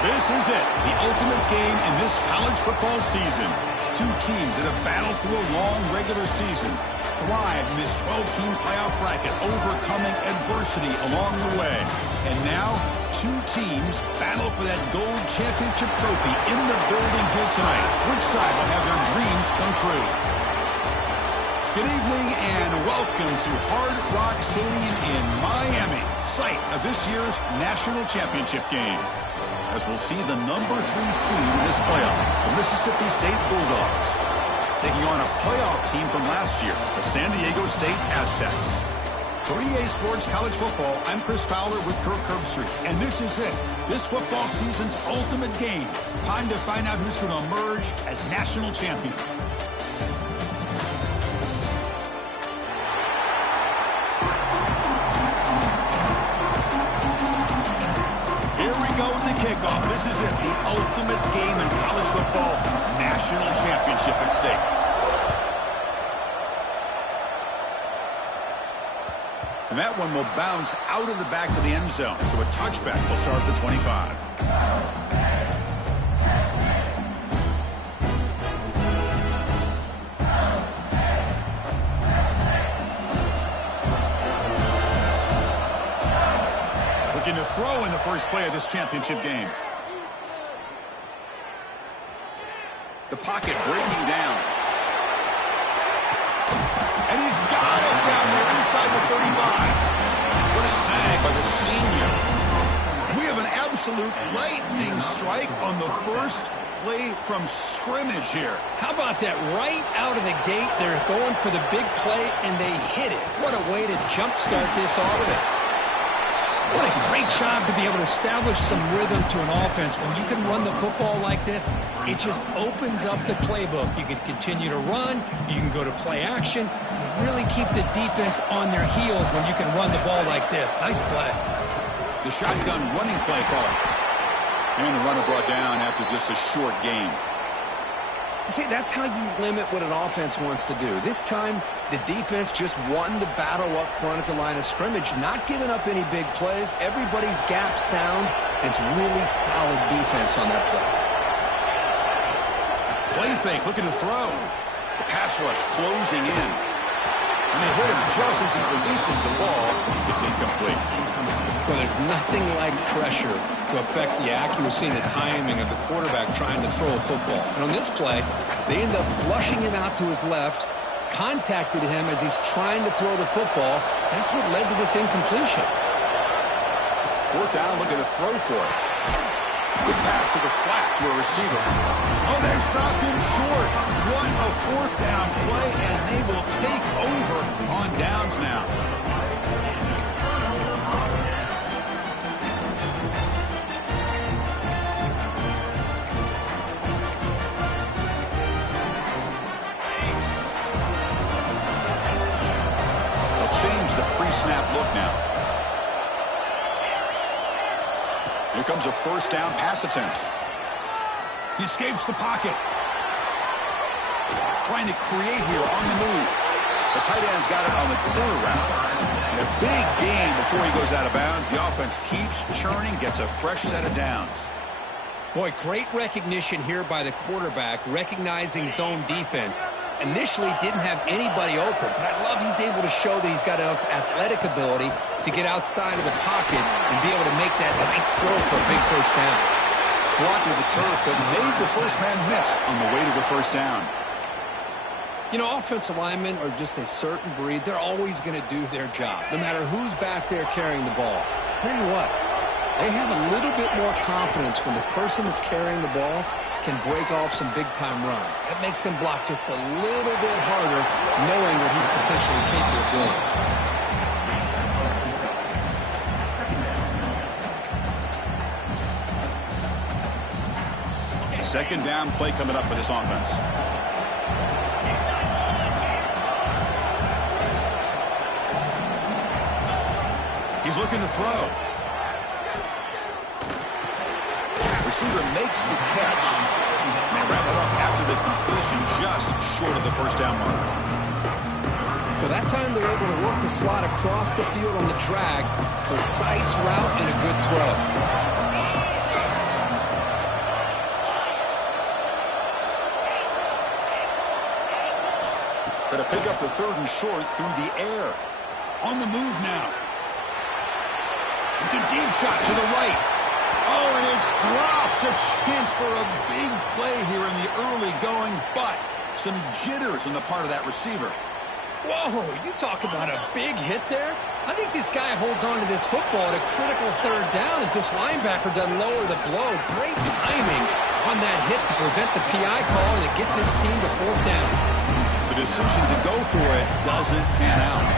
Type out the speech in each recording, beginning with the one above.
This is it, the ultimate game in this college football season. Two teams that have battled through a long regular season, thrived in this 12-team playoff bracket, overcoming adversity along the way. And now, two teams battle for that gold championship trophy in the building here tonight. Which side will have their dreams come true? Good evening and welcome to Hard Rock Stadium in Miami, site of this year's national championship game. As we'll see the number 3 seed in this playoff, the Mississippi State Bulldogs, taking on a playoff team from last year, the San Diego State Aztecs. 3A Sports College Football, I'm Chris Fowler with Kirk Herbstreit, and this is it, this football season's ultimate game. Time to find out who's going to emerge as national champion. Kickoff. This is it, the ultimate game in college football, national championship at stake. And that one will bounce out of the back of the end zone, so a touchback will start at the 25. Looking to throw in the first play of this championship game. The pocket breaking down. And he's got it down there inside the 35. What a sag by the senior. We have an absolute lightning strike on the first play from scrimmage here. How about that? Right out of the gate, they're going for the big play, and they hit it. What a way to jumpstart this offense. What a great job to be able to establish some rhythm to an offense. When you can run the football like this, it just opens up the playbook. You can continue to run. You can go to play action. You really keep the defense on their heels when you can run the ball like this. Nice play. The shotgun running play call. And the runner brought down after just a short gain. See, that's how you limit what an offense wants to do. This time, the defense just won the battle up front at the line of scrimmage, not giving up any big plays. Everybody's gap sound, and it's really solid defense on that play. Play fake, looking to throw. The pass rush closing in. And they hit him just as he releases the ball. It's incomplete. Well, there's nothing like pressure to affect the accuracy and the timing of the quarterback trying to throw a football. And on this play, they end up flushing him out to his left, contacted him as he's trying to throw the football. That's what led to this incompletion. Fourth down, looking to throw for it. Good pass to the flat to a receiver. Oh, they've stopped him short. What a fourth down play, and they will take over on downs now. They'll change the pre-snap look now. Here comes a first down pass attempt. He escapes the pocket. Trying to create here on the move. The tight end's got it on the corner route. And a big gain before he goes out of bounds. The offense keeps churning, gets a fresh set of downs. Boy, great recognition here by the quarterback, recognizing zone defense. Initially didn't have anybody open, but I love he's able to show that he's got enough athletic ability to get outside of the pocket and be able to make that nice throw for a big first down. Blocked to the turf, but made the first man miss on the way to the first down. You know, offensive linemen are just a certain breed. They're always going to do their job, no matter who's back there carrying the ball. I'll tell you what, they have a little bit more confidence when the person that's carrying the ball can break off some big-time runs. That makes him block just a little bit harder, knowing what he's potentially capable of doing. Second down play coming up for this offense. He's looking to throw. Receiver makes the catch. And they wrap it up after the completion just short of the first down mark. Well, that time they're able to work the slot across the field on the drag. Precise route and a good throw. Going to pick up the third and short through the air. On the move now. It's a deep shot to the right. Oh, and it's dropped. A chance for a big play here in the early going, but some jitters on the part of that receiver. Whoa, you talk about a big hit there. I think this guy holds on to this football at a critical third down if this linebacker doesn't lower the blow. Great timing on that hit to prevent the PI call and to get this team to fourth down. The decision to go for it doesn't pan out.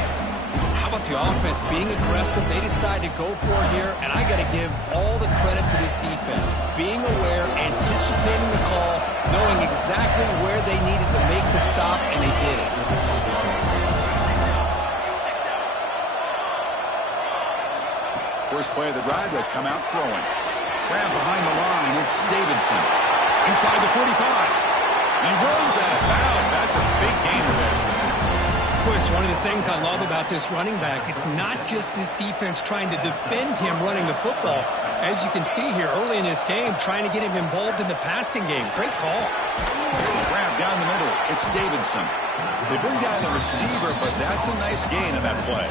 How about the offense being aggressive? They decide to go for it here, and I got to give all the credit to this defense. Being aware, anticipating the call, knowing exactly where they needed to make the stop, and they did it. First play of the drive, they'll come out throwing. Grab behind the line, it's Davidson. Inside the 45. He runs out of bounds. That's a big gainer there. Boy, it's one of the things I love about this running back. It's not just this defense trying to defend him running the football. As you can see here early in this game, trying to get him involved in the passing game. Great call. Grab down the middle. It's Davidson. They bring down the receiver, but that's a nice gain of that play.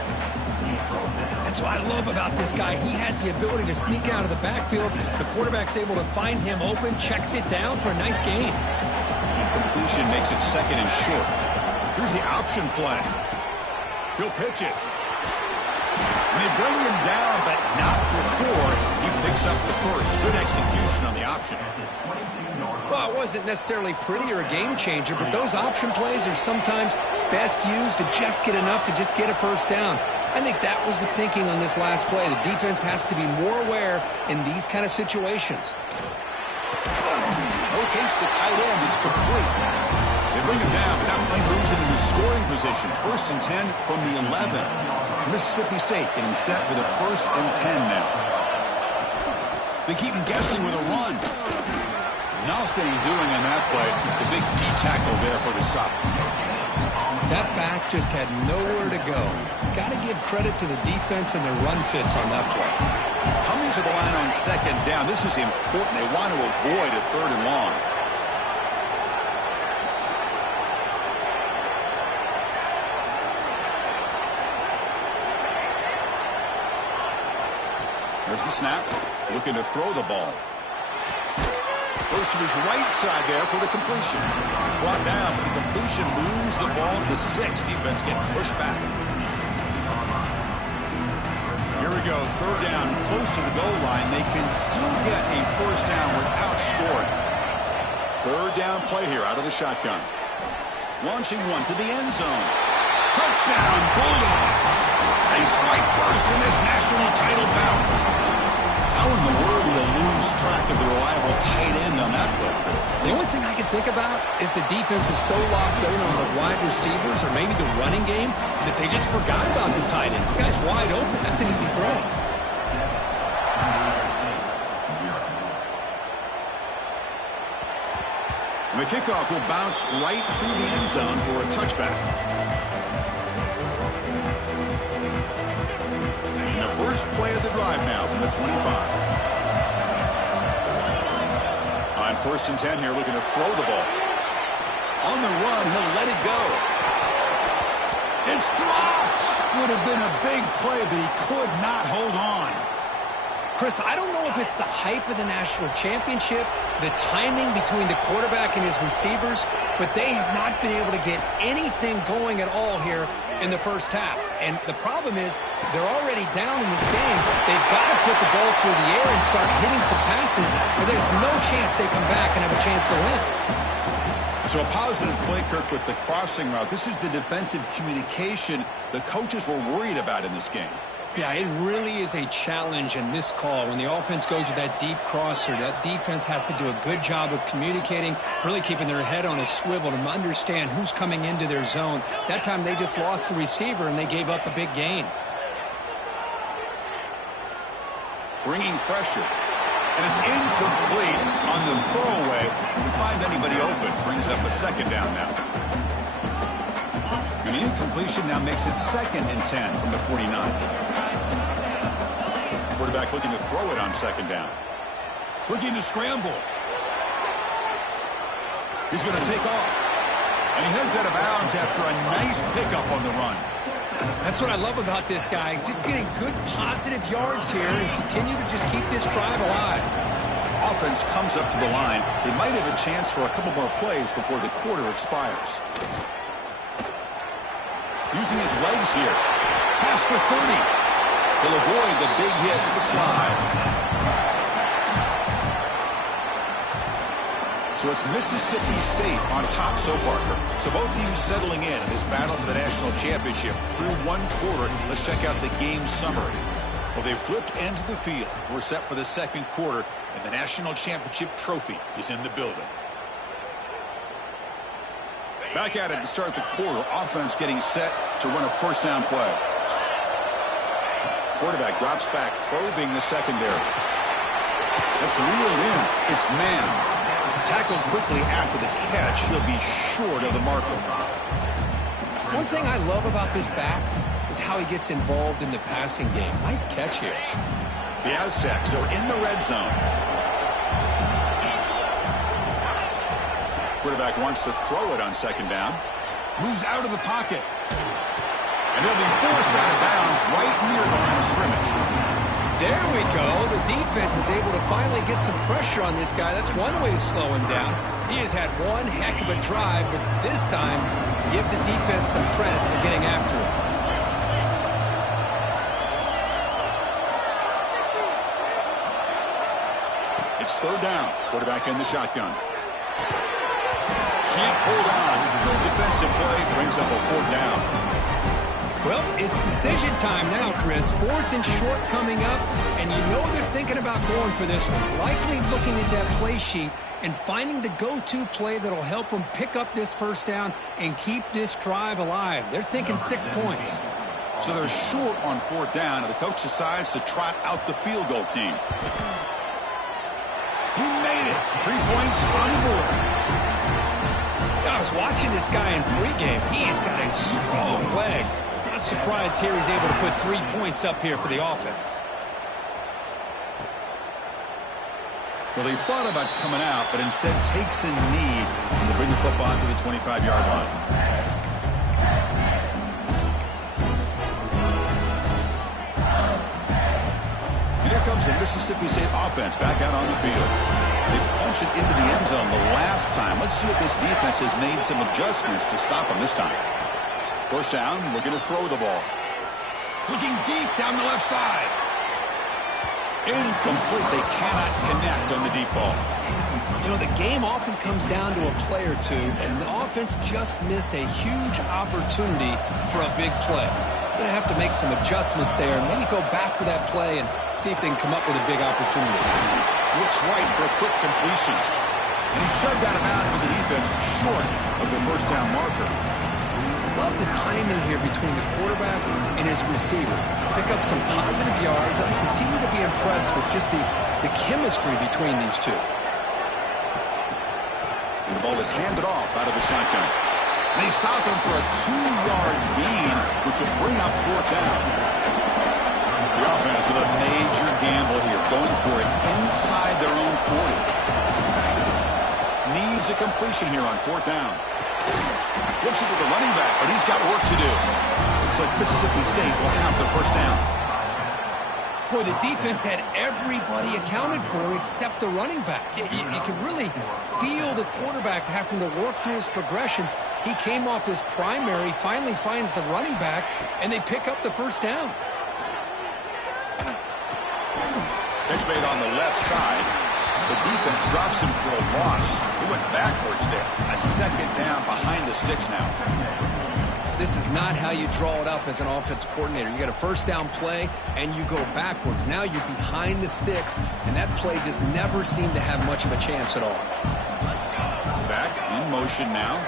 That's what I love about this guy. He has the ability to sneak out of the backfield. The quarterback's able to find him open, checks it down for a nice gain. Completion makes it second and short. Here's the option play. He'll pitch it. And they bring him down, but not before he picks picks up the first. Good execution on the option. Well, it wasn't necessarily pretty or a game changer, but those option plays are sometimes best used to just get enough to just get a first down. I think that was the thinking on this last play. The defense has to be more aware in these kind of situations. Locates the tight end. It's complete. They bring him down, but that play moves him into scoring position. 1st and 10 from the 11. Mississippi State getting set with a 1st and 10 now. They keep him guessing with a run. Nothing doing on that play. The big D tackle there for the stop. That back just had nowhere to go. Got to give credit to the defense and their run fits on that play. Coming to the line on 2nd down. This is important. They want to avoid a 3rd and long. There's the snap. Looking to throw the ball. Goes to his right side there for the completion. Brought down, but the completion moves the ball to the 6. Defense getting pushed back. Here we go. 3rd down, close to the goal line. They can still get a 1st down without scoring. 3rd down play here out of the shotgun. Launching one to the end zone. Touchdown, Bulldogs. They strike first in this national title bout. How in the world do they lose track of the reliable tight end on that play? The only thing I can think about is the defense is so locked in on the wide receivers or maybe the running game that they just forgot about the tight end. The guy's wide open. That's an easy throw. And the kickoff will bounce right through the end zone for a touchback. First play of the drive now from the 25. On 1st and 10 here, looking to throw the ball. On the run, he'll let it go. It's dropped. Would have been a big play, but he could not hold on. Chris, I don't know if it's the hype of the national championship, the timing between the quarterback and his receivers, but they have not been able to get anything going at all here in the first half. And the problem is they're already down in this game. They've got to put the ball through the air and start hitting some passes, or there's no chance they come back and have a chance to win. So a positive play, Kirk, with the crossing route. This is the defensive communication the coaches were worried about in this game. Yeah, it really is a challenge in this call. When the offense goes with that deep crosser, that defense has to do a good job of communicating, really keeping their head on a swivel to understand who's coming into their zone. That time they just lost the receiver and they gave up a big gain. Bringing pressure. And it's incomplete on the throwaway. Didn't find anybody open. Brings up a 2nd down now. An incompletion now makes it 2nd and 10 from the 49. Quarterback looking to throw it on 2nd down. Looking to scramble. He's going to take off. And he heads out of bounds after a nice pickup on the run. That's what I love about this guy. Just getting good positive yards here and continue to just keep this drive alive. Offense comes up to the line. They might have a chance for a couple more plays before the quarter expires. Using his legs here. Past the 30. He'll avoid the big hit with the slide. So it's Mississippi State on top so far. So both teams settling in this battle for the national championship through 1 quarter. Let's check out the game summary. Well, they flipped ends of the field. We're set for the 2nd quarter, and the national championship trophy is in the building. Back at it to start the quarter. Offense getting set to run a 1st down play. Quarterback drops back, probing the secondary. That's reeled in. It's man. Tackled quickly after the catch. He'll be short of the marker. One thing I love about this back is how he gets involved in the passing game. Nice catch here. The Aztecs are in the red zone. Quarterback wants to throw it on 2nd down. Moves out of the pocket. And he'll be forced out of bounds right near the line of scrimmage. There we go. The defense is able to finally get some pressure on this guy. That's one way to slow him down. He has had one heck of a drive, but this time, give the defense some credit for getting after him. third down. Quarterback in the shotgun. Can't hold on. Good defensive play brings up a fourth down. Well, it's decision time now, Chris. Fourth and short coming up, and you know they're thinking about going for this one. Likely looking at that play sheet and finding the go-to play that'll help them pick up this first down and keep this drive alive. They're thinking 6 points. So they're short on fourth down, and the coach decides to trot out the field goal team. He made it. 3 points on the board. I was watching this guy in pregame. He's got a strong leg. Not surprised here he's able to put 3 points up here for the offense. Well, he thought about coming out, but instead takes a knee to bring the football to the 25-yard line. Here comes the Mississippi State offense back out on the field. They punched it into the end zone the last time. Let's see if this defense has made some adjustments to stop them this time. First down, looking to throw the ball. Looking deep down the left side. Incomplete. They cannot connect on the deep ball. You know, the game often comes down to a play or two, and the offense just missed a huge opportunity for a big play. Going to have to make some adjustments there and maybe go back to that play and see if they can come up with a big opportunity. Looks right for a quick completion. And he's shoved out of bounds with the defense short of the first down marker. Love the timing here between the quarterback and his receiver. Pick up some positive yards, and I continue to be impressed with just the chemistry between these two. And the ball is handed off out of the shotgun. And they stop him for a 2-yard gain, which will bring up fourth down. The offense with a major gamble here, going for it inside their own 40. Needs a completion here on fourth down. Flips it with the running back, but he's got work to do. Looks like Mississippi State will have the first down. Boy, the defense had everybody accounted for except the running back. You can really feel the quarterback having to work through his progressions. He came off his primary, finally finds the running back, and they pick up the first down. Catch made on the left side. The defense drops him for a loss. He went backwards there. A second down behind the sticks now. This is not how you draw it up as an offensive coordinator. You got a first down play, and you go backwards. Now you're behind the sticks, and that play just never seemed to have much of a chance at all. Back in motion now.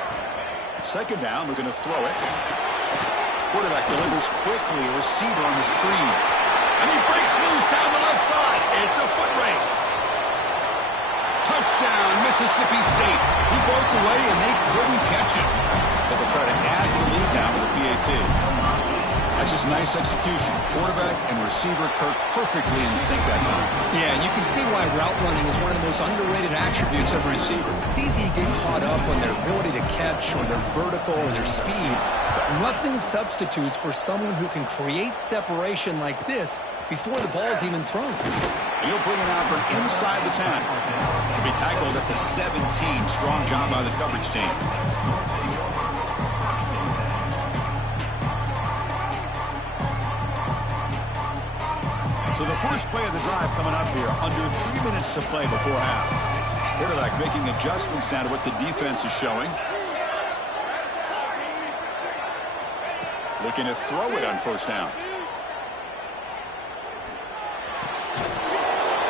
Second down, we're going to throw it. Quarterback delivers quickly, a receiver on the screen. And he breaks loose down the left side. It's a foot race. Touchdown, Mississippi State. He broke away, and they couldn't catch him. But they'll try to add to the lead now with a PAT. That's just nice execution. Quarterback and receiver Kirk perfectly in sync that time. Yeah, you can see why route running is one of the most underrated attributes of a receiver. It's easy to get caught up on their ability to catch or their vertical or their speed, but nothing substitutes for someone who can create separation like this before the ball's even thrown. And he'll bring it out from inside the 10. To be tackled at the 17. Strong job by the coverage team. So the first play of the drive coming up here. Under 3 minutes to play before half. Quarterback making adjustments now to what the defense is showing. Looking to throw it on first down.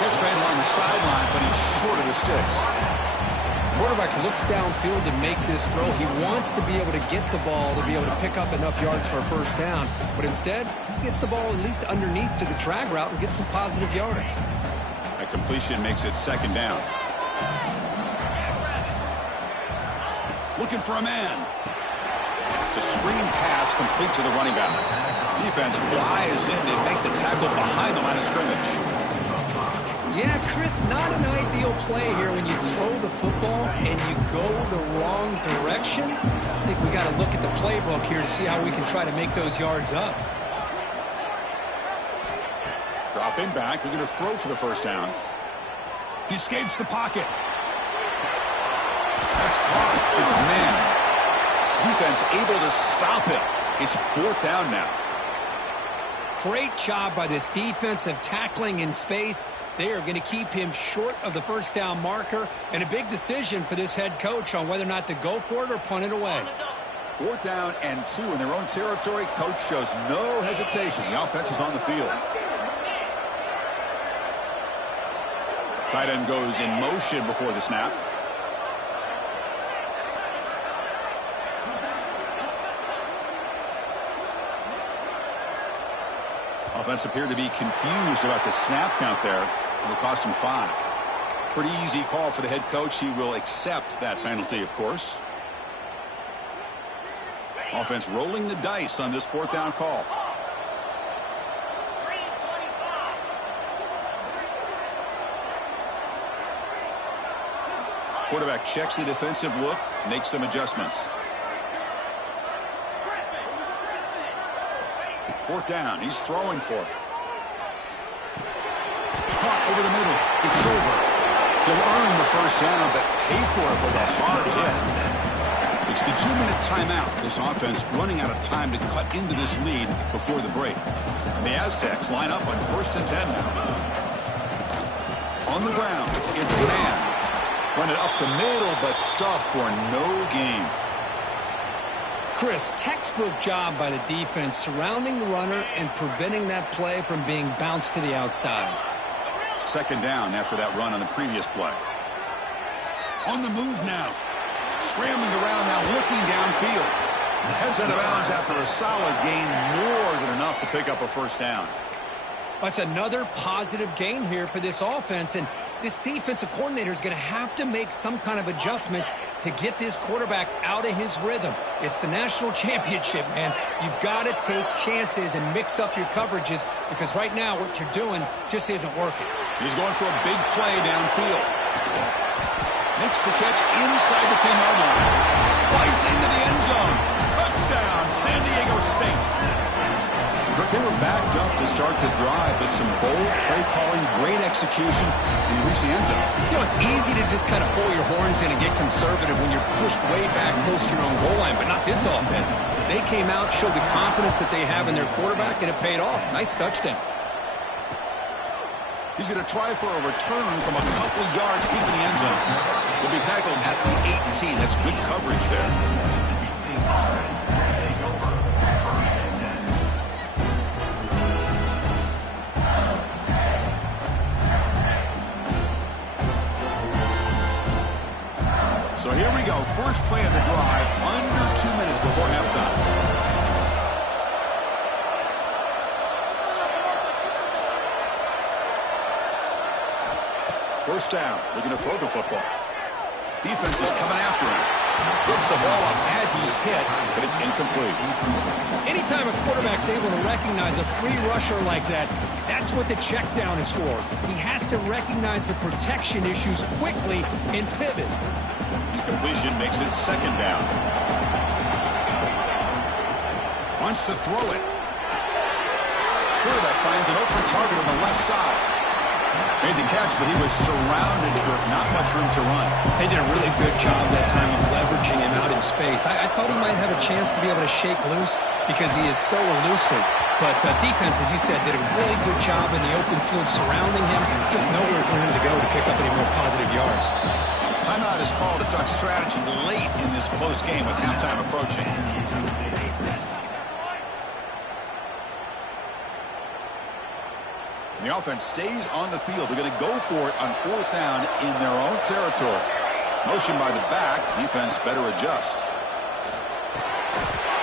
Catch made along the sideline, but he's short of the sticks. Quarterback looks downfield to make this throw. He wants to be able to get the ball to be able to pick up enough yards for a first down. But instead, he gets the ball at least underneath to the drag route and gets some positive yards. That completion makes it second down. Looking for a man. It's a screen pass complete to the running back. Defense flies in. They make the tackle behind the line of scrimmage. Yeah, Chris, not an ideal play here when you throw the football and you go the wrong direction. I think we got to look at the playbook here to see how we can try to make those yards up. Drop in back. They're going to throw for the first down. He escapes the pocket. That's caught. It's man. Defense able to stop it. It's fourth down now. Great job by this defensive tackling in space. They are going to keep him short of the first down marker, and a big decision for this head coach on whether or not to go for it or punt it away. 4th down and 2 in their own territory. Coach shows no hesitation. The offense is on the field. Tight end goes in motion before the snap. Offense appeared to be confused about the snap count there. It'll cost him 5. Pretty easy call for the head coach. He will accept that penalty, of course. Offense rolling the dice on this 4th down call. Quarterback checks the defensive look, makes some adjustments. 4th down. He's throwing for it. Caught over the middle. It's over. He'll earn the first down, but pay for it with a hard hit. It's the 2-minute timeout. This offense running out of time to cut into this lead before the break. And the Aztecs line up on 1st and 10 now. On the ground, it's man. Run it up the middle, but stuffed for no gain. Chris, textbook job by the defense surrounding the runner and preventing that play from being bounced to the outside. 2nd down after that run on the previous play. On the move now. Scrambling around now, looking downfield. Heads out of bounds after a solid gain, more than enough to pick up a first down. That's another positive gain here for this offense, and this defensive coordinator is going to have to make some kind of adjustments to get this quarterback out of his rhythm. It's the national championship, man. You've got to take chances and mix up your coverages because right now what you're doing just isn't working. He's going for a big play downfield. Makes the catch inside the 10-yard line. Fights into the end zone. Touchdown, San Diego State. They were backed up to start the drive, but some bold play calling, great execution, and you reach the end zone. You know, it's easy to just kind of pull your horns in and get conservative when you're pushed way back close to your own goal line, but not this offense. They came out, showed the confidence that they have in their quarterback, and it paid off. Nice touchdown. He's going to try for a return from a couple yards deep in the end zone. He'll be tackled at the 18. That's good coverage there. So here we go. First play of the drive, under 2 minutes before halftime. First down, looking to throw the football. Defense is coming after him. Gets the ball up as he's hit, but it's incomplete. Anytime a quarterback's able to recognize a free rusher like that, that's what the check down is for. He has to recognize the protection issues quickly and pivot. Incompletion makes it 2nd down. Wants to throw it. Quarterback finds an open target on the left side. Made the catch, but he was surrounded for not much room to run. They did a really good job that time of leveraging him out in space. I thought he might have a chance to be able to shake loose because he is so elusive. But defense, as you said, did a really good job in the open field surrounding him. Just nowhere for him to go to pick up any more positive yards. Timeout is called to talk strategy late in this close game with halftime approaching. The offense stays on the field. They're going to go for it on 4th down in their own territory. Motion by the back. Defense better adjust.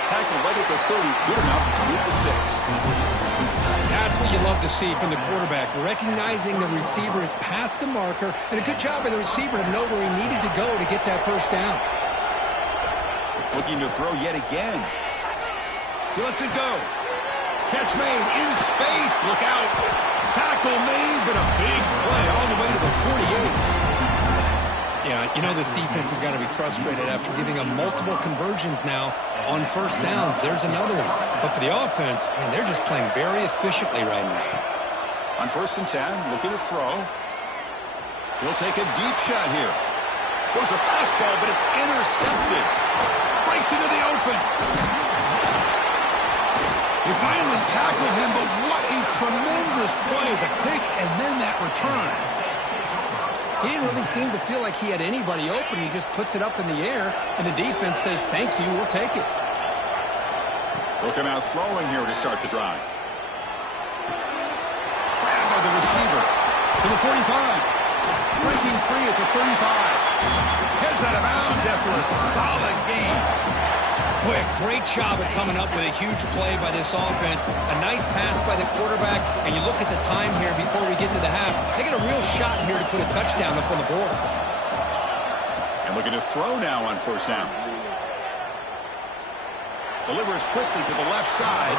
Tackle right at the 30. Good enough to move the sticks. That's what you love to see from the quarterback. Recognizing the receiver is past the marker. And a good job by the receiver to know where he needed to go to get that first down. Looking to throw yet again. He lets it go. Catch made in space. Look out. Tackle made, but a big play all the way to the 48. Yeah, you know this defense has got to be frustrated after giving them multiple conversions now on first downs. There's another one. But for the offense, man, they're just playing very efficiently right now. On 1st and 10, looking to throw. He'll take a deep shot here. Goes a fastball, but it's intercepted. Breaks into the open. They finally tackle him, but what a tremendous play. The pick and then that return. He didn't really seem to feel like he had anybody open. He just puts it up in the air, and the defense says, thank you, we'll take it. Looking out throwing here to start the drive. Grabbed by the receiver to the 45. Breaking free at the 35. Heads out of bounds after a solid game. Boy, a great job of coming up with a huge play by this offense. A nice pass by the quarterback, and you look at the time here before we get to the half. They get a real shot here to put a touchdown up on the board. And looking to throw now on first down. Delivers quickly to the left side,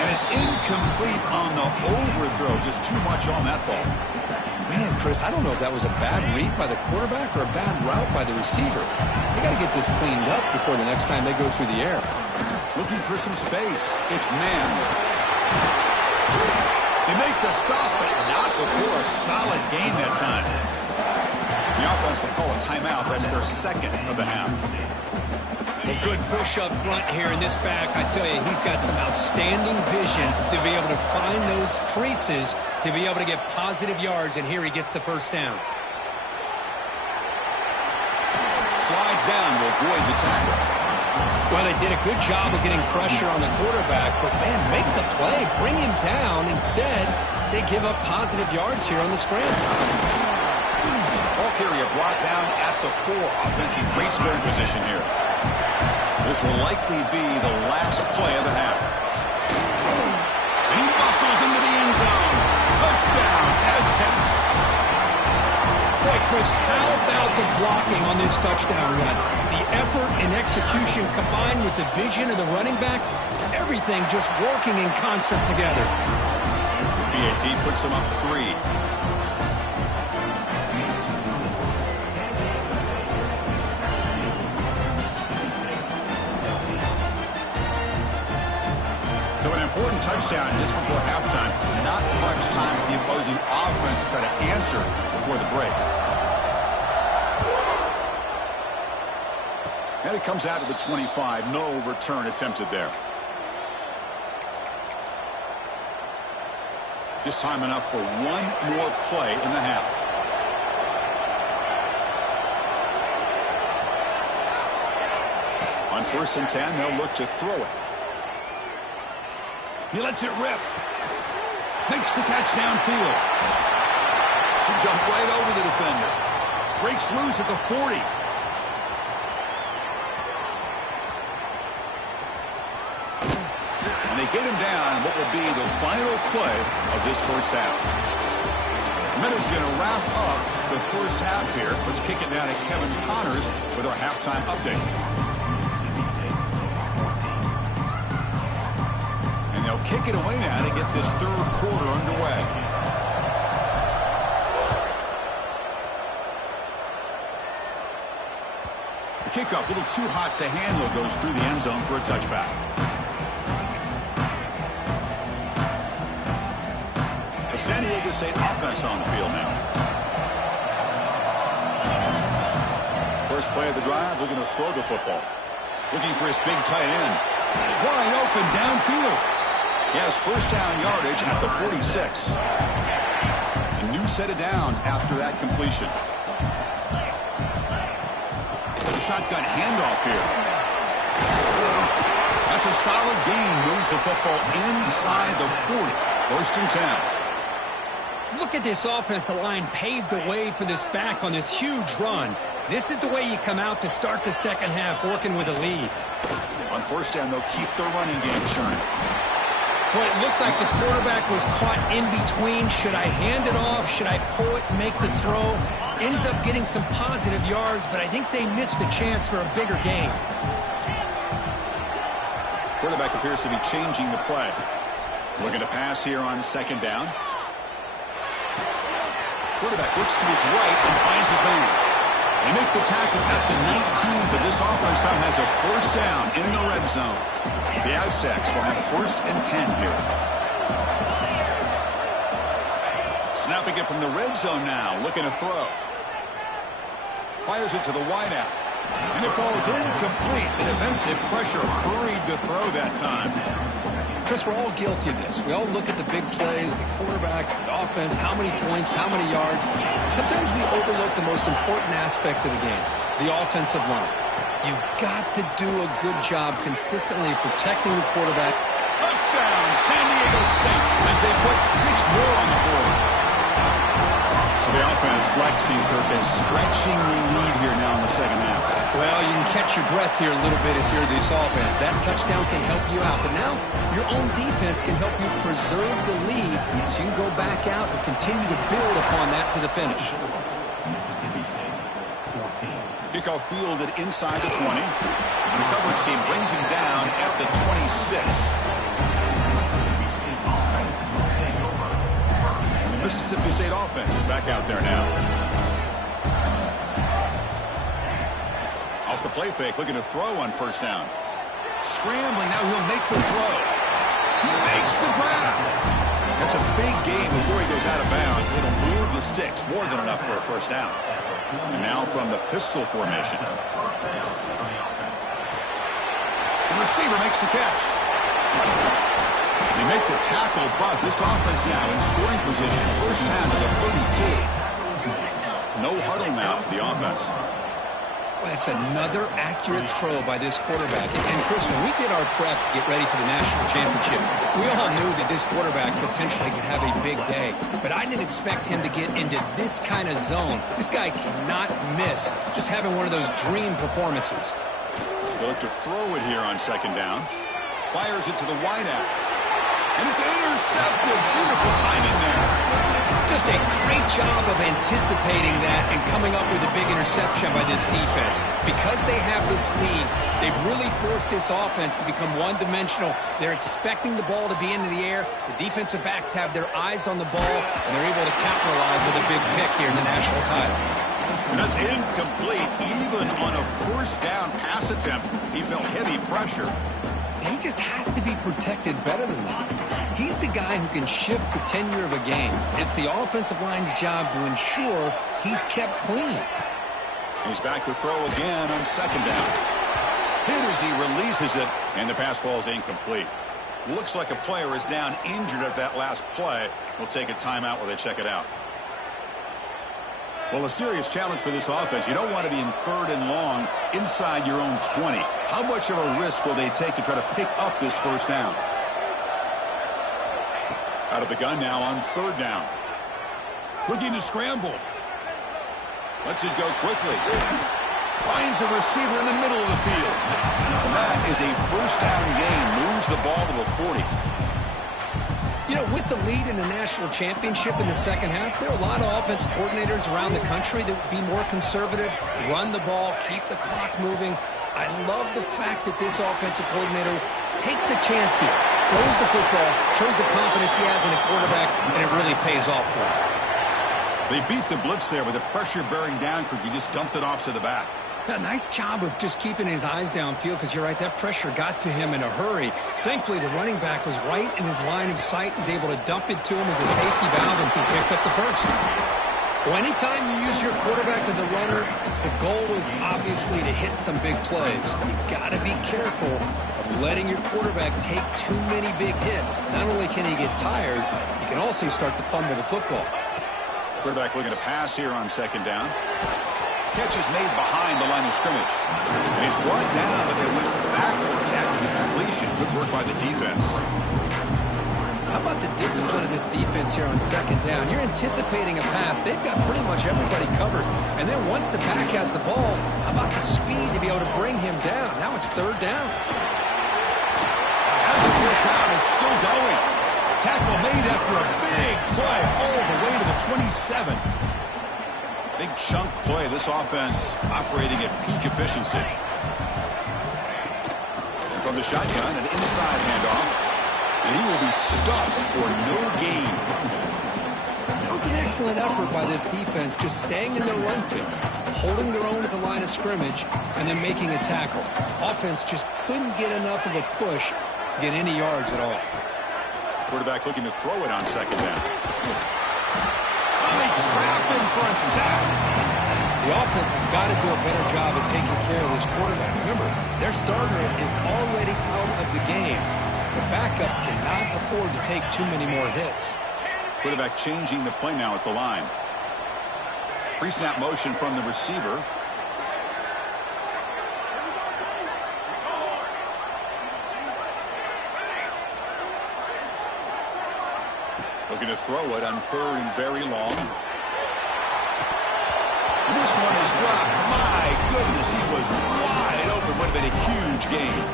and it's incomplete on the overthrow. Just too much on that ball. Man, Chris, I don't know if that was a bad read by the quarterback or a bad route by the receiver. They got to get this cleaned up before the next time they go through the air. Looking for some space. It's man. They make the stop, but not before a solid gain that time. The offense will call a timeout. That's their second of the half. A good push up front here in this back. I tell you, he's got some outstanding vision to be able to find those creases, to be able to get positive yards, and here he gets the first down. Slides down to avoid the tackle. Well, they did a good job of getting pressure on the quarterback, but, man, make the play. Bring him down. Instead, they give up positive yards here on the scramble. Ball carrier brought down at the 4. Offensive great scoring position here. This will likely be the last play of the half. He bustles into the end zone. Touchdown, Aztecs. Boy, Chris, how about the blocking on this touchdown run? The effort and execution combined with the vision of the running back, everything just working in concert together. BAT puts them up 3. So an important touchdown just before halftime. Not much time for the opposing offense to try to answer before the break. And it comes out of the 25. No return attempted there. Just time enough for one more play in the half. On 1st and 10, they'll look to throw it. He lets it rip. Makes the catch downfield. He jumped right over the defender. Breaks loose at the 40. And they get him down what will be the final play of this first half. Minutes going to wrap up the first half here. Let's kick it down to Kevin Connors with our halftime update. They'll kick it away now to get this third quarter underway. The kickoff, a little too hot to handle, goes through the end zone for a touchback. The San Diego State offense on the field now. First play of the drive, looking to throw the football. Looking for his big tight end. Wide open downfield. He has first down yardage at the 46. A new set of downs after that completion. The shotgun handoff here. That's a solid gain. Moves the football inside the 40. 1st and 10. Look at this offensive line paved the way for this back on this huge run. This is the way you come out to start the second half, working with a lead. On 1st down, they'll keep their running game churning. Well, it looked like the quarterback was caught in between. Should I hand it off? Should I pull it and make the throw? Ends up getting some positive yards, but I think they missed a chance for a bigger gain. Quarterback appears to be changing the play. Looking to pass here on 2nd down. Quarterback looks to his right and finds his man. They make the tackle at the 19, but this offense now has a 1st down in the red zone. The Aztecs will have 1st and 10 here. Snapping it from the red zone now, looking to throw. Fires it to the wideout. And it falls incomplete. The defensive pressure hurried to throw that time. Chris, we're all guilty of this. We all look at the big plays, the quarterbacks, the offense, how many points, how many yards. Sometimes we overlook the most important aspect of the game, the offensive line. You've got to do a good job consistently protecting the quarterback. Touchdown, San Diego State, as they put 6 more on the board. So the offense flexing, Kirk, and stretching the lead here now in the second half. Well, you can catch your breath here a little bit if you're this offense. That touchdown can help you out. But now your own defense can help you preserve the lead so you can go back out and continue to build upon that to the finish. Kickoff fielded inside the 20. The coverage team brings him down at the 26. And the Mississippi State offense is back out there now. Off the play fake, looking to throw on first down. Scrambling, now he'll make the throw. He makes the grab. That's a big gain before he goes out of bounds. It'll move the sticks, more than enough for a first down. And now from the pistol formation. The receiver makes the catch. They make the tackle, but this offense now in scoring position. First down to the 32. No huddle now for the offense. Well, it's another accurate throw by this quarterback. And, Chris, when we did our prep to get ready for the national championship, we all knew that this quarterback potentially could have a big day. But I didn't expect him to get into this kind of zone. This guy cannot miss just having one of those dream performances. They look to throw it here on second down. Fires it to the wideout. And it's intercepted. Beautiful timing there. Just a great job of anticipating that and coming up with a big interception by this defense. Because they have this lead, they've really forced this offense to become one-dimensional. They're expecting the ball to be into the air. The defensive backs have their eyes on the ball, and they're able to capitalize with a big pick here in the national title. And that's incomplete. Even on a first down pass attempt, he felt heavy pressure. He just has to be protected better than that. He's the guy who can shift the tenure of a game. It's the offensive line's job to ensure he's kept clean. He's back to throw again on second down. Hit as he releases it, and the pass ball is incomplete. Looks like a player is down injured at that last play. We'll take a timeout while they check it out. Well, a serious challenge for this offense. You don't want to be in third and long inside your own 20. How much of a risk will they take to try to pick up this first down? Out of the gun now on third down. Looking to scramble. Lets it go quickly. Finds a receiver in the middle of the field. And that is a first down gain. Moves the ball to the 40. You know, with the lead in the national championship in the second half, there are a lot of offensive coordinators around the country that would be more conservative, run the ball, keep the clock moving. I love the fact that this offensive coordinator takes a chance here, throws the football, shows the confidence he has in a quarterback, and it really pays off for him. They beat the blitz there with the pressure bearing down. He just dumped it off to the back. A nice job of just keeping his eyes downfield because you're right, that pressure got to him in a hurry. Thankfully, the running back was right in his line of sight. He's able to dump it to him as a safety valve, and he picked up the first. Well, anytime you use your quarterback as a runner, the goal is obviously to hit some big plays. You've got to be careful of letting your quarterback take too many big hits. Not only can he get tired, he can also start to fumble the football. Quarterback looking to pass here on second down. Catch is made behind the line of scrimmage. And he's brought down, but they went backwards after the completion. Good work by the defense. How about the discipline of this defense here on second down? You're anticipating a pass. They've got pretty much everybody covered. And then once the back has the ball, how about the speed to be able to bring him down? Now it's third down. As the first down is still going. Tackle made after a big play all the way to the 27. Big chunk play. This offense operating at peak efficiency. And from the shotgun, an inside handoff. And he will be stuffed for no gain. That was an excellent effort by this defense, just staying in their run fix, holding their own at the line of scrimmage, and then making a tackle. Offense just couldn't get enough of a push to get any yards at all. Quarterback looking to throw it on second down. They trap him for a sack. The offense has got to do a better job of taking care of this quarterback. Remember, their starter is already out of the game. The backup cannot afford to take too many more hits. Quarterback changing the play now at the line. Pre-snap motion from the receiver. Looking to throw it on 3rd and very long. And this one is dropped. My goodness, he was wide open. Would have been a huge game.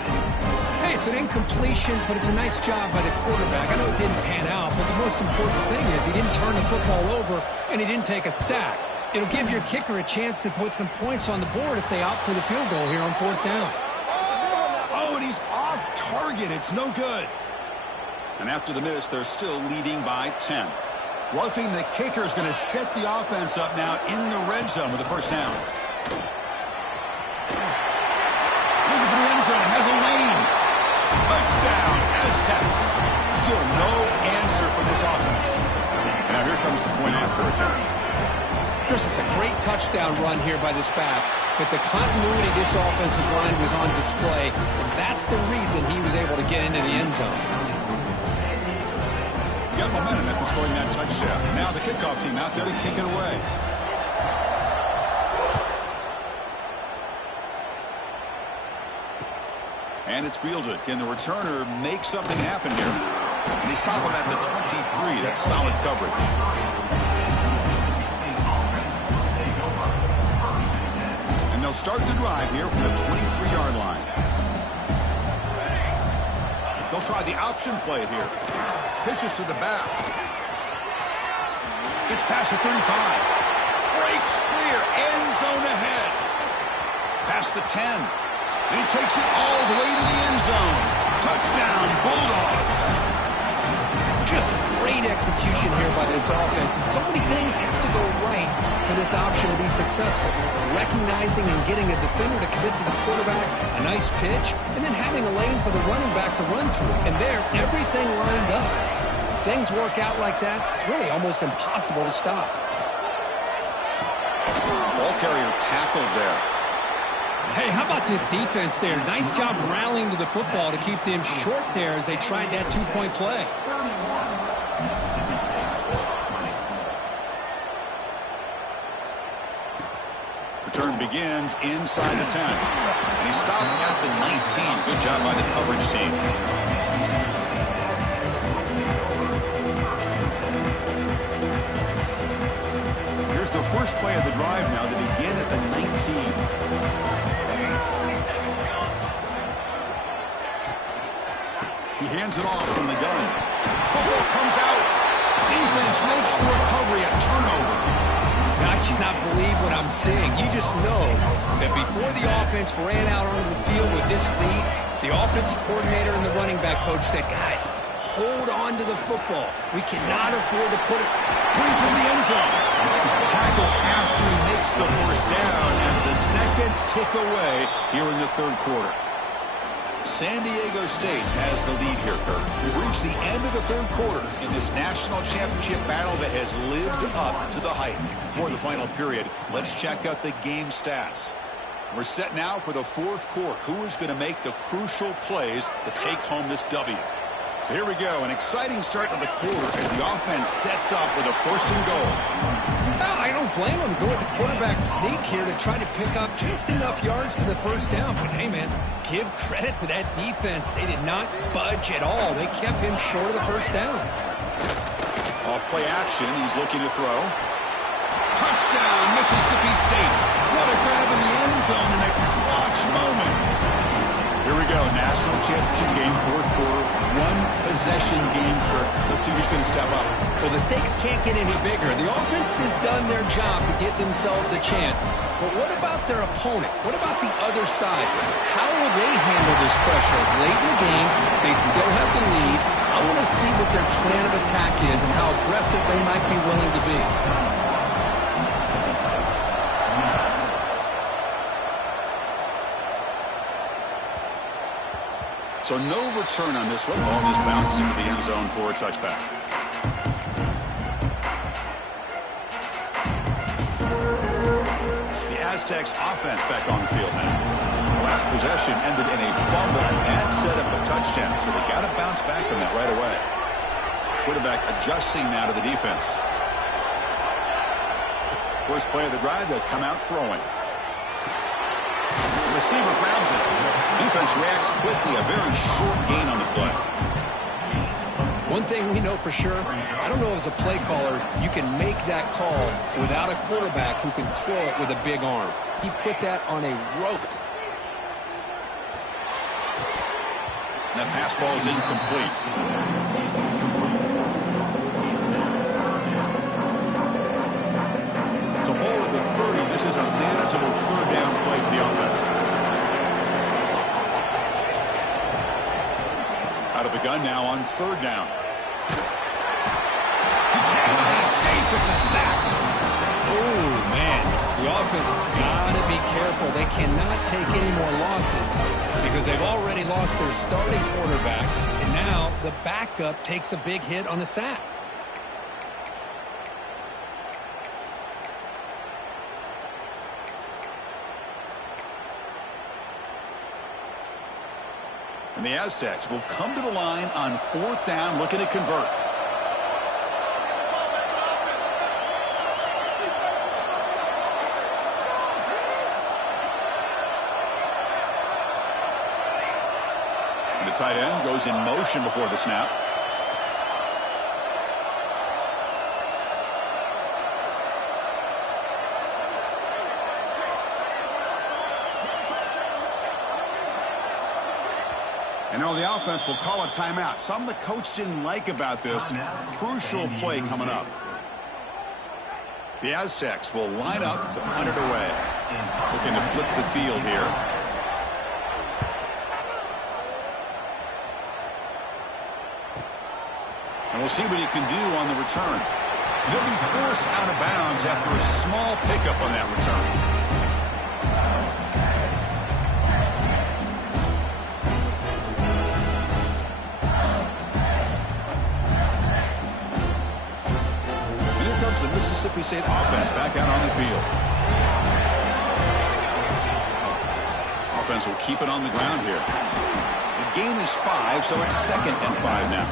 Hey, it's an incompletion, but it's a nice job by the quarterback. I know it didn't pan out, but the most important thing is he didn't turn the football over and he didn't take a sack. It'll give your kicker a chance to put some points on the board if they opt for the field goal here on 4th down. Oh, and he's off target. It's no good. And after the miss, they're still leading by 10. Roughing the kicker is going to set the offense up now in the red zone with the 1st down. Looking for the end zone. Has a lane. Touchdown, Aztecs. Still no answer for this offense. Now here comes the point after attempt. Chris, it's a great touchdown run here by this back, but the continuity of this offensive line was on display, and that's the reason he was able to get into the end zone. Got momentum after scoring that touchdown. Now the kickoff team out there to kick it away. And it's fielded. Can the returner make something happen here? And he's tackled at the 23. That's solid coverage. And they'll start the drive here from the 23-yard line. They'll try the option play here. Pitches to the back. Gets past the 35. Breaks clear. End zone ahead. Past the 10. And he takes it all the way to the end zone. Touchdown, Bulldogs. Just great execution here by this offense, and so many things have to go right for this option to be successful. Recognizing and getting a defender to commit to the quarterback, a nice pitch, and then having a lane for the running back to run through. And there, everything lined up. If things work out like that, it's really almost impossible to stop. Ball carrier tackled there. Hey, how about this defense there? Nice job rallying to the football to keep them short there as they tried that 2-point play. Return begins inside the 10. And he stopped at the 19. Good job by the coverage team. Here's the first play of the drive now. They begin at the 19. He hands it off from the gun. Football comes out. Defense makes the recovery, a turnover. I cannot believe what I'm seeing. You just know that before the offense ran out onto the field with this lead, the offensive coordinator and the running back coach said, guys, hold on to the football. We cannot afford to put it into the end zone. Tackle after he makes the 1st down as the seconds tick away here in the 3rd quarter. San Diego State has the lead here, Kurt. We've reached the end of the 3rd quarter in this national championship battle that has lived up to the hype. For the final period, let's check out the game stats. We're set now for the 4th quarter. Who is going to make the crucial plays to take home this W? So here we go, an exciting start to the quarter as the offense sets up with a 1st and goal. Well, I don't blame him. Go with the quarterback sneak here to try to pick up just enough yards for the 1st down. But hey, man, give credit to that defense. They did not budge at all. They kept him short of the 1st down. Off play action, he's looking to throw. Touchdown, Mississippi State. What a grab in the end zone in a clutch moment. Here we go, national championship game, 4th quarter, 1-possession game. Kirk, let's see who's going to step up. Well, the stakes can't get any bigger. The offense has done their job to get themselves a chance. But what about their opponent? What about the other side? How will they handle this pressure? Late in the game, they still have the lead. I want to see what their plan of attack is and how aggressive they might be willing to be. So no return on this one. Ball just bounces into the end zone for a touchback. The Aztecs offense back on the field now. last possession ended in a fumble, and that set up a touchdown, so they got to bounce back from that right away. Quarterback adjusting now to the defense. First play of the drive, they'll come out throwing. The receiver grabs it. Defense reacts quickly, a very short gain on the play. One thing we know for sure, I don't know as a play caller, you can make that call without a quarterback who can throw it with a big arm. He put that on a rope. And that pass falls incomplete. So ball at the 30. This is a manageable third down play for the offense. Out of the gun now on third down. He cannot escape. It's a sack. Oh, man. The offense has got to be careful. They cannot take any more losses because they've already lost their starting quarterback, and now the backup takes a big hit on the sack. And the Aztecs will come to the line on fourth down, looking to convert. And the tight end goes in motion before the snap. And now the offense will call a timeout. Something the coach didn't like about this. Crucial play coming up. The Aztecs will line up to punt it away. Looking to flip the field here. And we'll see what he can do on the return. He'll be forced out of bounds after a small pickup on that return. The Mississippi State offense back out on the field. Offense will keep it on the ground here. The gain is 5, so it's 2nd and 5 now.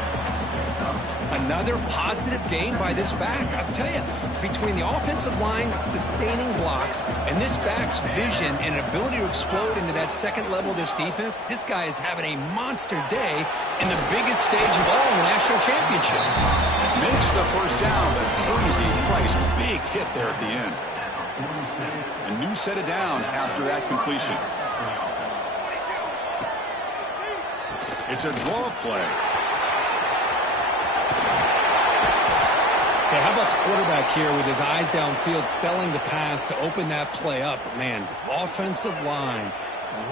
Another positive gain by this back. I'll tell you, between the offensive line sustaining blocks and this back's vision and ability to explode into that second level of this defense, this guy is having a monster day in the biggest stage of all in the national championship. Makes the first down, but crazy Price, big hit there at the end. A new set of downs after that completion. It's a draw play. Okay, how about the quarterback here with his eyes downfield, selling the pass to open that play up? But man, the offensive line,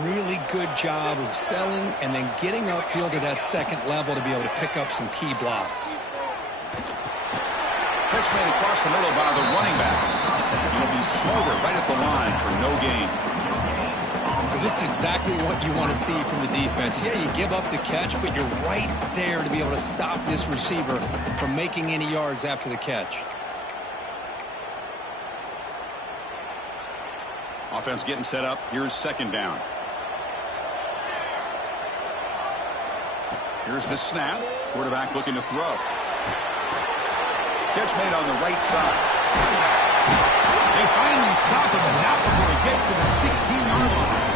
really good job of selling and then getting upfield to that second level to be able to pick up some key blocks. Catch made across the middle by the running back. He'll be smothered right at the line for no gain. This is exactly what you want to see from the defense. Yeah, you give up the catch, but you're right there to be able to stop this receiver from making any yards after the catch. Offense getting set up. Here's second down. Here's the snap. Quarterback looking to throw. Catch made on the right side. They finally stop him, but not before he gets to the 16-yard line.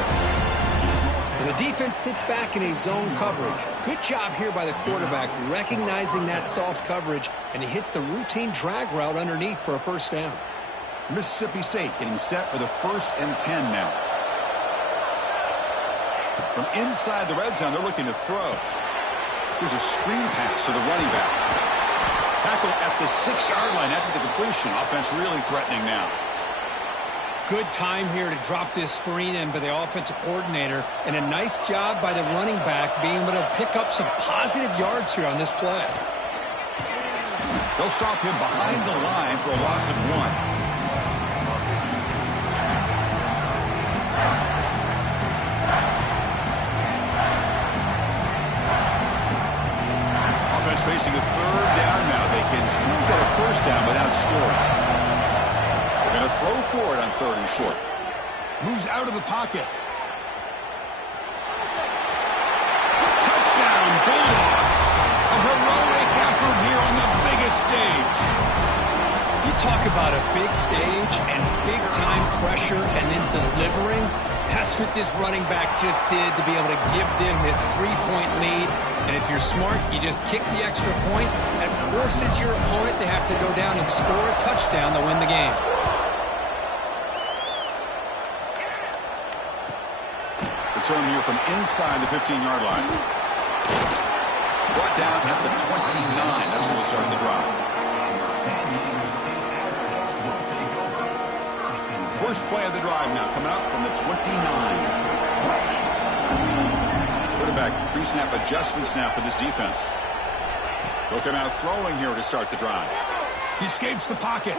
The defense sits back in a zone coverage. Good job here by the quarterback recognizing that soft coverage, and he hits the routine drag route underneath for a first down. Mississippi State getting set for the 1st and 10 now. From inside the red zone, they're looking to throw. Here's a screen pass to the running back. Tackle at the 6-yard line after the completion. Offense really threatening now. Good time here to drop this screen in by the offensive coordinator, and a nice job by the running back being able to pick up some positive yards here on this play. They'll stop him behind the line for a loss of 1. Offense facing a third down now. They can still get a first down without scoring. They're going to throw for it on 3rd and short. Moves out of the pocket. stage. You talk about a big stage and big-time pressure and then delivering. That's what this running back just did to be able to give them this 3-point lead. And if you're smart, you just kick the extra point. That forces your opponent to have to go down and score a touchdown to win the game. Return here from inside the 15-yard line. Brought down at the 29. That's where we'll start the drive. First play of the drive now coming up from the 29. Quarterback pre-snap adjustment snap for this defense. They'll come out throwing here to start the drive. He escapes the pocket.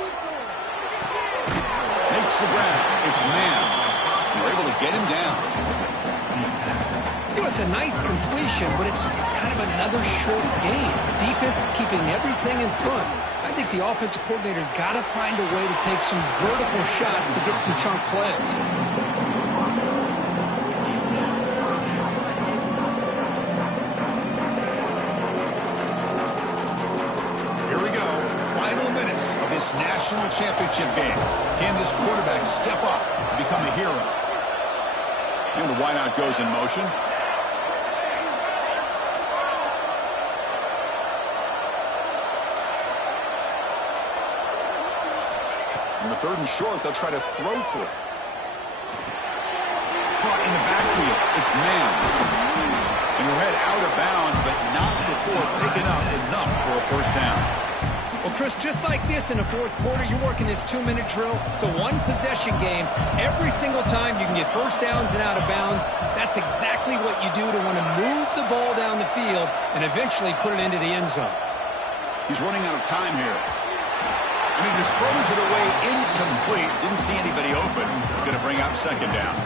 Makes the grab. It's man. They're able to get him down. You know, it's a nice completion, but it's kind of another short game. The defense is keeping everything in front. I think the offensive coordinator's got to find a way to take some vertical shots to get some chunk plays. Here we go. Final minutes of this national championship game. Can this quarterback step up and become a hero? And the wideout goes in motion. On the 3rd and short, they'll try to throw for it. Caught in the backfield. It's man. And we'll head out of bounds, but not before picking up enough for a first down. Well, Chris, just like this in the 4th quarter, you're working this 2-minute drill. It's a one-possession game. Every single time you can get first downs and out of bounds, that's exactly what you do to want to move the ball down the field and eventually put it into the end zone. He's running out of time here. And he disposed it away incomplete. Didn't see anybody open. Going to bring out 2nd down.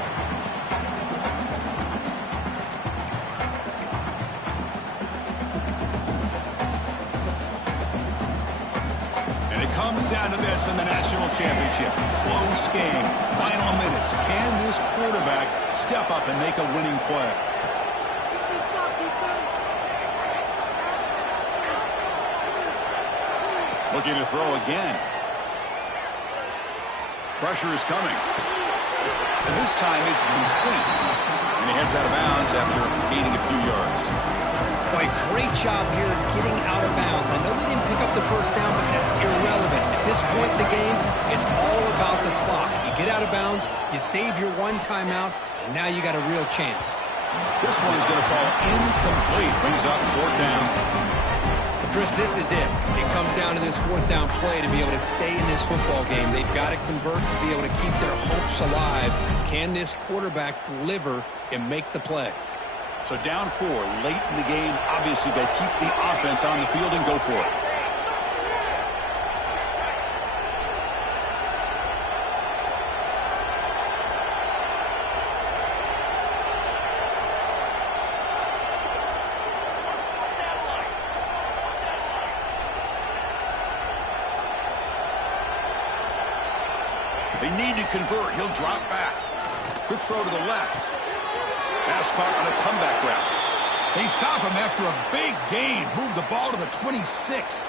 And it comes down to this in the national championship. Close game. Final minutes. Can this quarterback step up and make a winning play? Looking to throw again. Pressure is coming. And this time it's complete. And he heads out of bounds after gaining a few yards. Boy, great job here of getting out of bounds. I know they didn't pick up the first down, but that's irrelevant. At this point in the game, it's all about the clock. You get out of bounds, you save your 1 timeout, and now you got a real chance. This one's going to fall incomplete. Brings up 4th down. Chris, this is it. It comes down to this 4th down play to be able to stay in this football game. They've got to convert to be able to keep their hopes alive. Can this quarterback deliver and make the play? So down 4 late in the game. Obviously, they'll keep the offense on the field and go for it. They need to convert. He'll drop back. Quick throw to the left. Pass caught on a comeback route. They stop him after a big gain. Move the ball to the 26.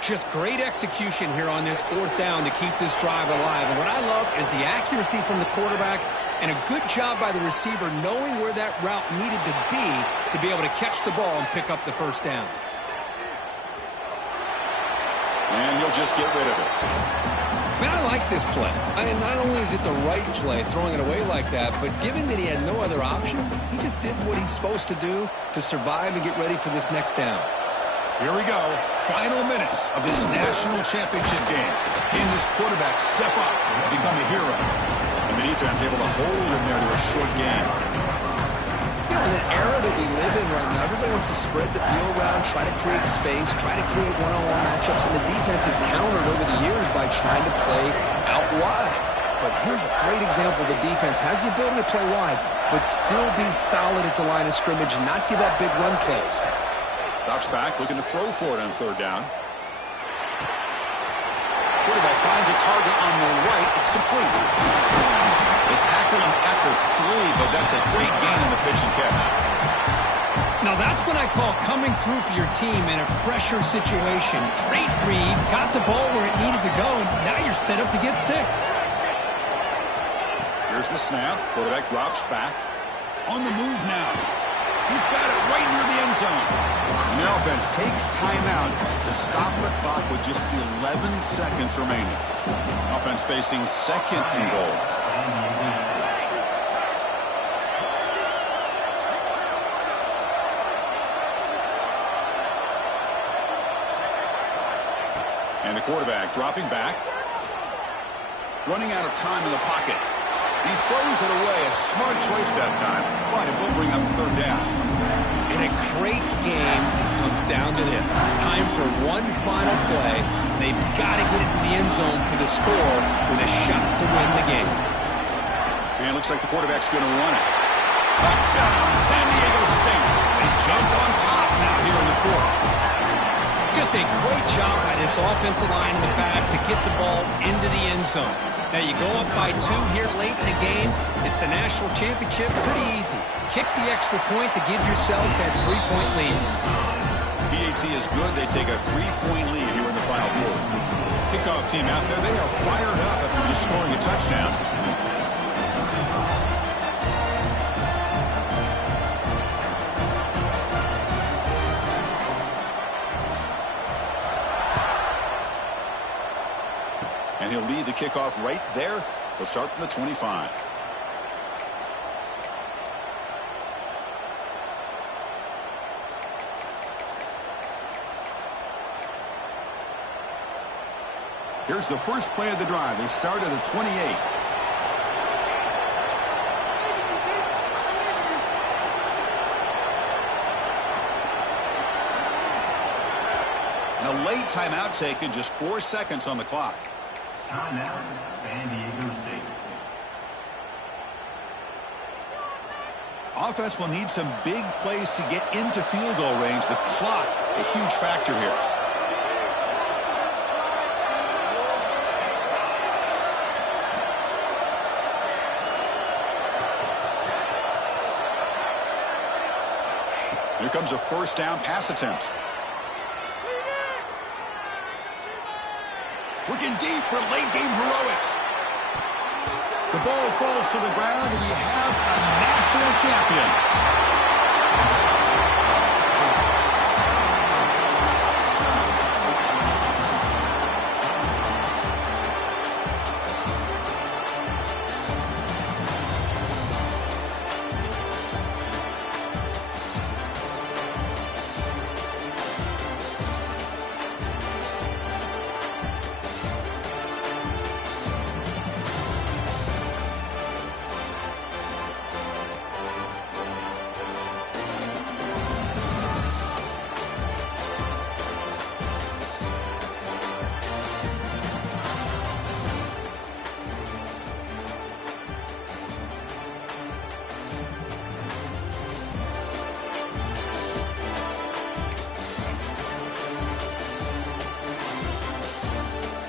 Just great execution here on this 4th down to keep this drive alive. And what I love is the accuracy from the quarterback and a good job by the receiver knowing where that route needed to be able to catch the ball and pick up the first down. And he'll just get rid of it. Man, I like this play. Not only is it the right play, throwing it away like that, but given that he had no other option, he just did what he's supposed to do to survive and get ready for this next down. Here we go. Final minutes of this national championship game. Can this quarterback step up and become a hero? And the defense able to hold him there to a short game. You know, in an era that we live in right now, everybody wants to spread the field around, try to create space, try to create one-on-one matchups, and the defense has countered over the years by trying to play out wide. But here's a great example. The defense has the ability to play wide, but still be solid at the line of scrimmage and not give up big run plays. Drops back, looking to throw for it on 3rd down. Quarterback finds a target on the right. It's complete. They tackle him at the 3, but that's a great gain on the pitch and catch. Now that's what I call coming through for your team in a pressure situation. Great read, got the ball where it needed to go, and now you're set up to get 6. Here's the snap. Quarterback drops back. On the move now. He's got it right near the end zone. And the offense takes timeout to stop the clock with just 11 seconds remaining. Offense facing 2nd and goal. And the quarterback dropping back. Running out of time in the pocket. He throws it away. A smart choice that time. But it will bring up 3rd down. And a great game comes down to this. Time for one final play. They've got to get it in the end zone for the score with a shot to win the game. And it looks like the quarterback's going to run it. Touchdown, San Diego State. They jump on top now here in the 4th. Just a great job by this offensive line in the back to get the ball into the end zone. Now you go up by 2 here late in the game. It's the national championship. Pretty easy. Kick the extra point to give yourselves that 3-point lead. PAT is good. They take a 3-point lead here in the final 4. Kickoff team out there. They are fired up after just scoring a touchdown. And he'll lead the kickoff right there. He'll start from the 25. Here's the first play of the drive. They start at the 28. And a late timeout taken, just 4 seconds on the clock. Timeout, San Diego State. Offense will need some big plays to get into field goal range. The clock, a huge factor here. Here comes a 1st down pass attempt. Looking deep for late-game heroics. The ball falls to the ground, and we have a national champion.